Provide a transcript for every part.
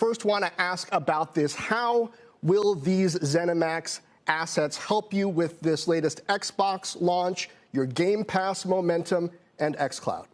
First, want to ask about this. How will these Zenimax assets help you with this latest Xbox launch, your Game Pass momentum, and xCloud?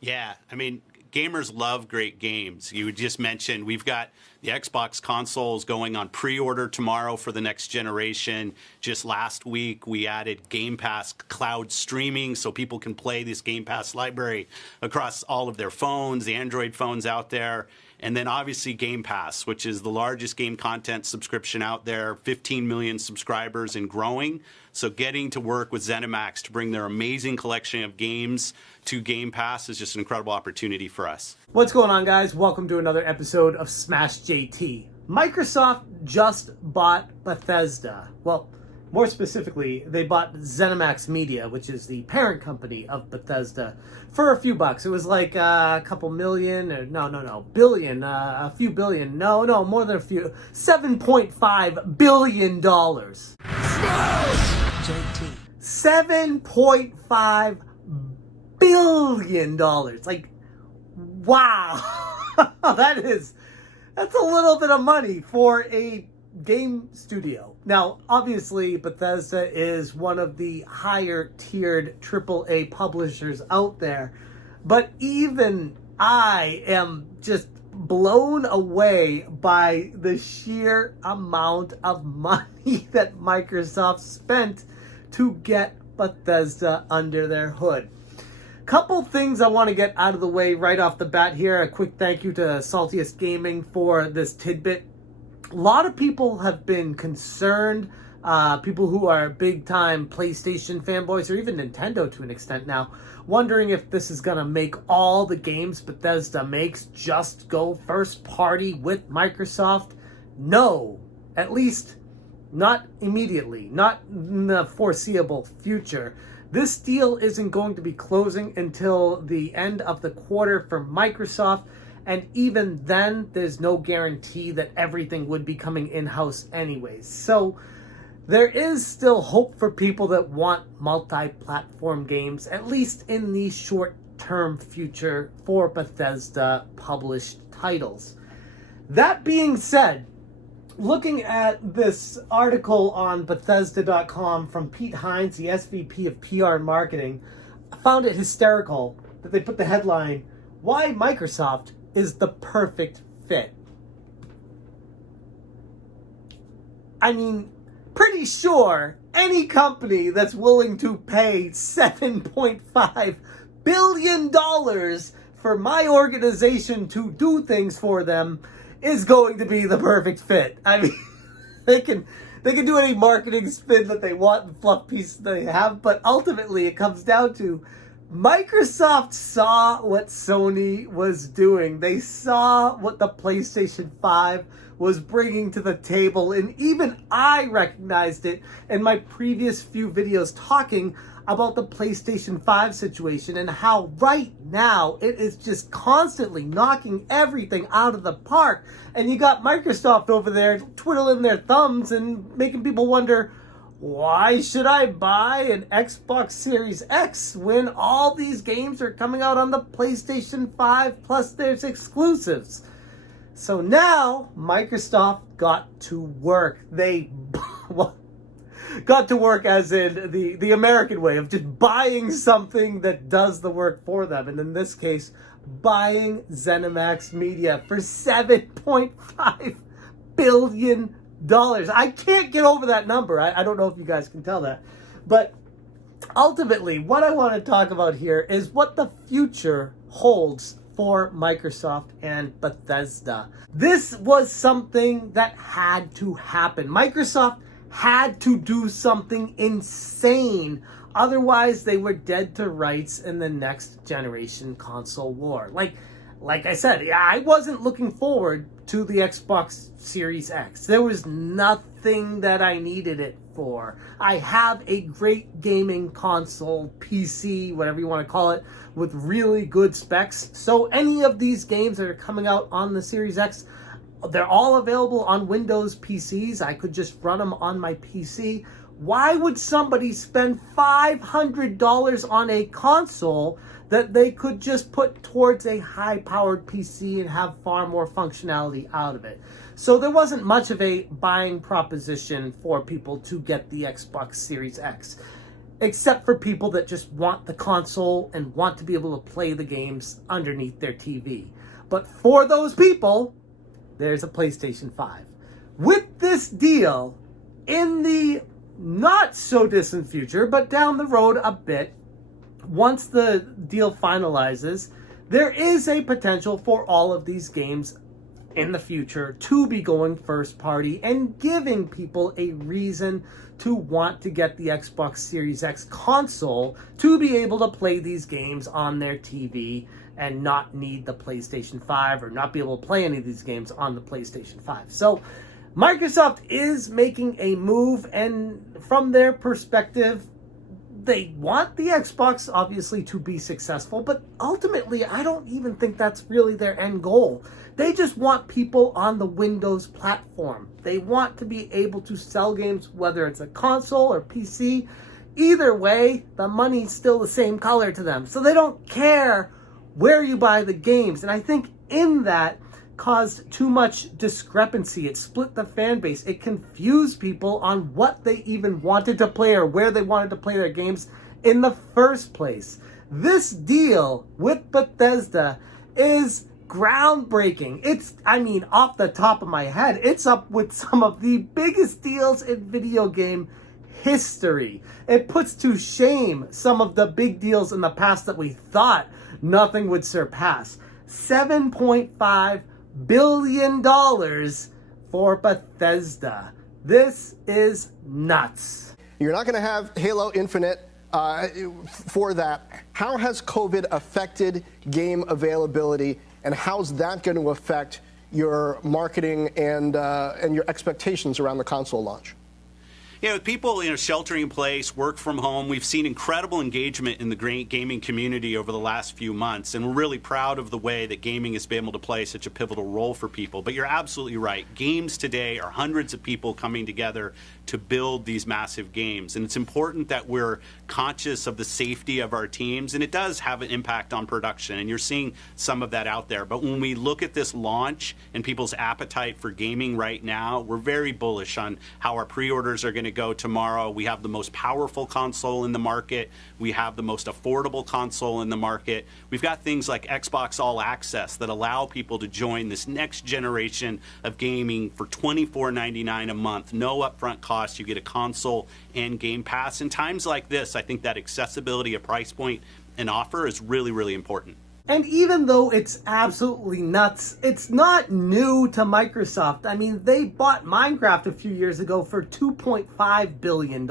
Yeah, I mean, gamers love great games. You just mentioned we've got the Xbox consoles going on pre-order tomorrow for the next generation. Just last week, we added Game Pass cloud streaming so people can play this Game Pass library across all of their phones, the Android phones out there. And then obviously Game Pass, which is the largest game content subscription out there, 15 million subscribers and growing. So getting to work with Zenimax to bring their amazing collection of games to Game Pass is just an incredible opportunity for us. What's going on, guys? Welcome to another episode of Smash JT. Microsoft just bought Bethesda. Well, more specifically, they bought Zenimax Media, which is the parent company of Bethesda, for a few bucks. It was like a couple million, or billion, a few billion. No, more than a few. $7.5 billion. JT. $7.5 billion. Like, wow. That's a little bit of money for a game studio. Now, obviously, Bethesda is one of the higher tiered AAA publishers out there, but even I am just blown away by the sheer amount of money that Microsoft spent to get Bethesda under their hood. Couple things I want to get out of the way right off the bat here. A quick thank you to Saltiest Gaming for this tidbit. A lot of people have been concerned, people who are big-time PlayStation fanboys, or even Nintendo to an extent now, wondering if this is going to make all the games Bethesda makes just go first-party with Microsoft. No, at least not immediately, not in the foreseeable future. This deal isn't going to be closing until the end of the quarter for Microsoft. And even then, there's no guarantee that everything would be coming in-house anyways. So there is still hope for people that want multi-platform games, at least in the short-term future for Bethesda published titles. That being said, looking at this article on Bethesda.com from Pete Hines, the SVP of PR and Marketing, I found it hysterical that they put the headline, "Why Microsoft is the perfect fit." I mean, pretty sure any company that's willing to pay $7.5 billion for my organization to do things for them is going to be the perfect fit. I mean, they can do any marketing spin that they want and fluff piece they have, but ultimately it comes down to Microsoft saw what Sony was doing. They saw what the PlayStation 5 was bringing to the table, and even I recognized it in my previous few videos talking about the PlayStation 5 situation and how right now it is just constantly knocking everything out of the park. And you got Microsoft over there twiddling their thumbs and making people wonder, why should I buy an Xbox Series X when all these games are coming out on the PlayStation 5 plus there's exclusives? So now Microsoft got to work. They got to work as in the American way of just buying something that does the work for them. And in this case, buying Zenimax Media for $7.5 billion. I can't get over that number. I don't know if you guys can tell that. But ultimately, what I want to talk about here is what the future holds for Microsoft and Bethesda. This was something that had to happen. Microsoft had to do something insane. Otherwise, they were dead to rights in the next generation console war. Like I said, I wasn't looking forward to the Xbox Series X. There was nothing that I needed it for. I have a great gaming console, PC, whatever you want to call it, with really good specs. So any of these games that are coming out on the Series X, they're all available on Windows PCs. I could just run them on my PC. Why would somebody spend $500 on a console that they could just put towards a high-powered PC and have far more functionality out of it? So there wasn't much of a buying proposition for people to get the Xbox Series X, except for people that just want the console and want to be able to play the games underneath their TV. But for those people, there's a PlayStation 5. With this deal, in the not so distant future, but down the road a bit, once the deal finalizes, there is a potential for all of these games in the future to be going first party and giving people a reason to want to get the Xbox Series X console to be able to play these games on their TV and not need the PlayStation 5 or not be able to play any of these games on the PlayStation 5. So Microsoft is making a move, and from their perspective, they want the Xbox, obviously, to be successful, but ultimately, I don't even think that's really their end goal. They just want people on the Windows platform. They want to be able to sell games, whether it's a console or PC. Either way, the money's still the same color to them. So they don't care where you buy the games. And I think in that caused too much discrepancy. It split the fan base. It confused people on what they even wanted to play or where they wanted to play their games in the first place. This deal with Bethesda is groundbreaking. Off the top of my head, it's up with some of the biggest deals in video game history. It puts to shame some of the big deals in the past that we thought nothing would surpass. $7.5 billion for Bethesda. This is nuts. You're not going to have Halo Infinite for that. How has COVID affected game availability, and how's that going to affect your marketing and your expectations around the console launch? Yeah, with people sheltering in place, work from home, we've seen incredible engagement in the gaming community over the last few months, and we're really proud of the way that gaming has been able to play such a pivotal role for people. But you're absolutely right. Games today are hundreds of people coming together to build these massive games, and it's important that we're conscious of the safety of our teams, and it does have an impact on production, and you're seeing some of that out there. But when we look at this launch and people's appetite for gaming right now, we're very bullish on how our pre-orders are going to go tomorrow. We have the most powerful console in the market. We have the most affordable console in the market. We've got things like Xbox All Access that allow people to join this next generation of gaming for $24.99 a month, no upfront cost. You get a console and Game Pass. In times like this, I think that accessibility of price point and offer is really, really important. And even though it's absolutely nuts, it's not new to Microsoft. I mean, they bought Minecraft a few years ago for $2.5 billion,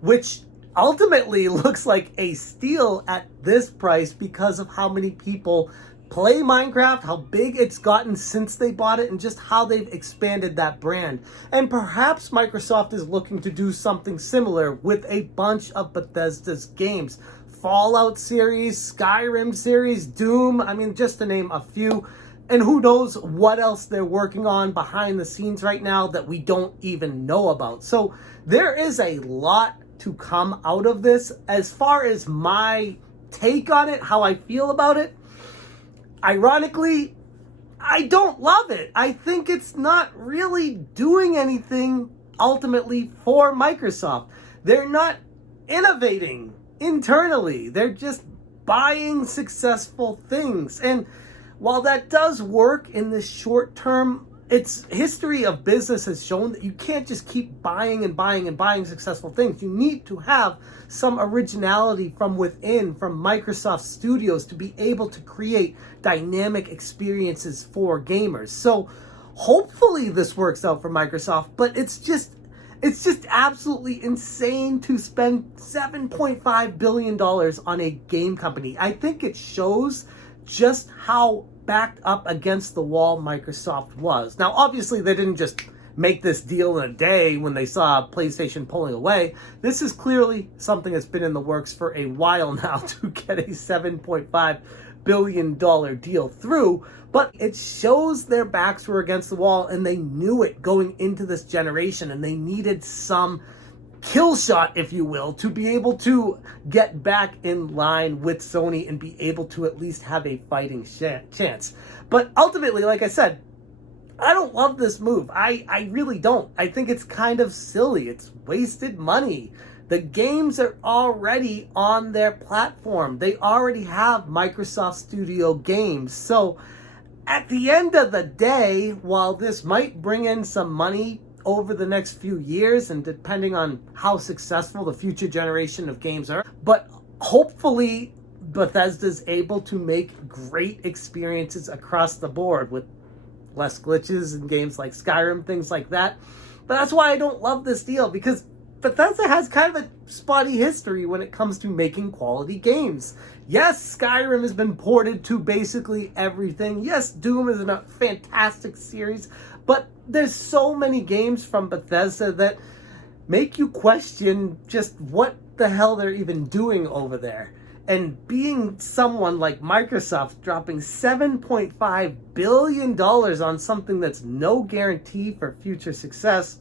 which ultimately looks like a steal at this price because of how many people play Minecraft, how big it's gotten since they bought it, and just how they've expanded that brand. And perhaps Microsoft is looking to do something similar with a bunch of Bethesda's games. Fallout series, Skyrim series, Doom, just to name a few. And who knows what else they're working on behind the scenes right now that we don't even know about. So there is a lot to come out of this. As far as my take on it, how I feel about it, ironically, I don't love it. I think it's not really doing anything ultimately for Microsoft. They're not innovating internally. They're just buying successful things. And while that does work in the short term, its history of business has shown that you can't just keep buying and buying and buying successful things. You need to have some originality from within, from Microsoft Studios, to be able to create dynamic experiences for gamers. So hopefully this works out for Microsoft, but it's just absolutely insane to spend $7.5 billion on a game company. I think it shows just how backed up against the wall Microsoft was. Now, obviously, they didn't just make this deal in a day when they saw PlayStation pulling away. This is clearly something that's been in the works for a while now to get a $7.5 billion deal through, but it shows their backs were against the wall and they knew it going into this generation, and they needed some kill shot, if you will, to be able to get back in line with Sony and be able to at least have a fighting chance. But ultimately, like I said, I don't love this move. I really don't. I think it's kind of silly. It's wasted money. The games are already on their platform. They already have Microsoft Studio games. So at the end of the day, while this might bring in some money over the next few years, and depending on how successful the future generation of games are, but hopefully Bethesda's able to make great experiences across the board with less glitches in games like Skyrim, things like that. But that's why I don't love this deal, because Bethesda has kind of a spotty history when it comes to making quality games. Yes, Skyrim has been ported to basically everything. Yes, Doom is a fantastic series, but there's so many games from Bethesda that make you question just what the hell they're even doing over there. And being someone like Microsoft dropping $7.5 billion on something that's no guarantee for future success,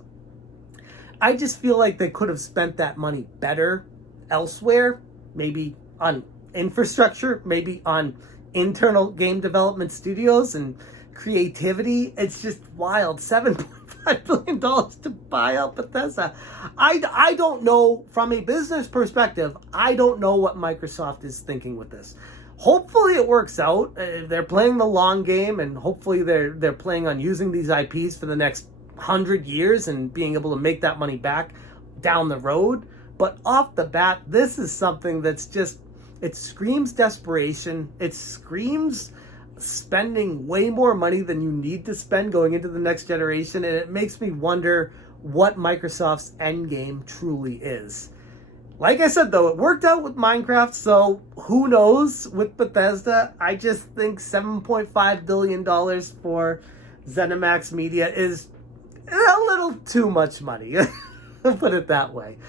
I just feel like they could have spent that money better elsewhere, maybe on infrastructure, maybe on internal game development studios and creativity. It's just wild. $7.5 billion to buy out Bethesda. I don't know, from a business perspective, I don't know what Microsoft is thinking with this. Hopefully it works out. They're playing the long game, and hopefully they're planning on using these IPs for the next 100 years and being able to make that money back down the road. But off the bat, this is something that's just, it screams desperation. It screams spending way more money than you need to spend going into the next generation, and it makes me wonder what Microsoft's end game truly is. Like I said, though, it worked out with Minecraft, so who knows with Bethesda. I just think $7.5 billion for Zenimax Media is a little too much money. Put it that way.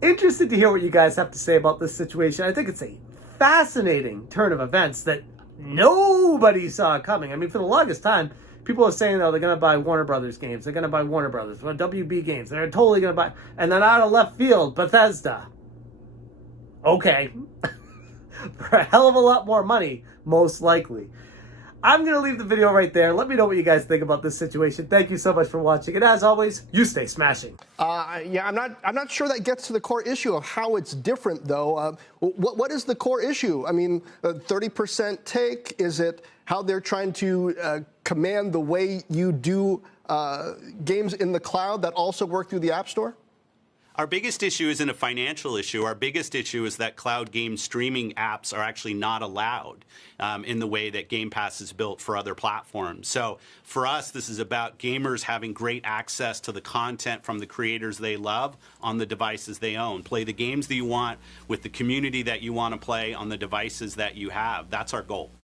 Interested to hear what you guys have to say about this situation. I think it's a fascinating turn of events that nobody saw coming. I mean, for the longest time, people are saying, oh, they're going to buy Warner Brothers games. They're going to buy Warner Brothers, WB games. They're totally going to buy. And then out of left field, Bethesda. Okay. For a hell of a lot more money, most likely. I'm going to leave the video right there. Let me know what you guys think about this situation. Thank you so much for watching. And as always, you stay smashing. Yeah, I'm not sure that gets to the core issue of how it's different, though. What is the core issue? I mean, 30% take? Is it how they're trying to command the way you do games in the cloud that also work through the App Store? Our biggest issue isn't a financial issue. Our biggest issue is that cloud game streaming apps are actually not allowed in the way that Game Pass is built for other platforms. So for us, this is about gamers having great access to the content from the creators they love on the devices they own. Play the games that you want with the community that you want to play on the devices that you have. That's our goal.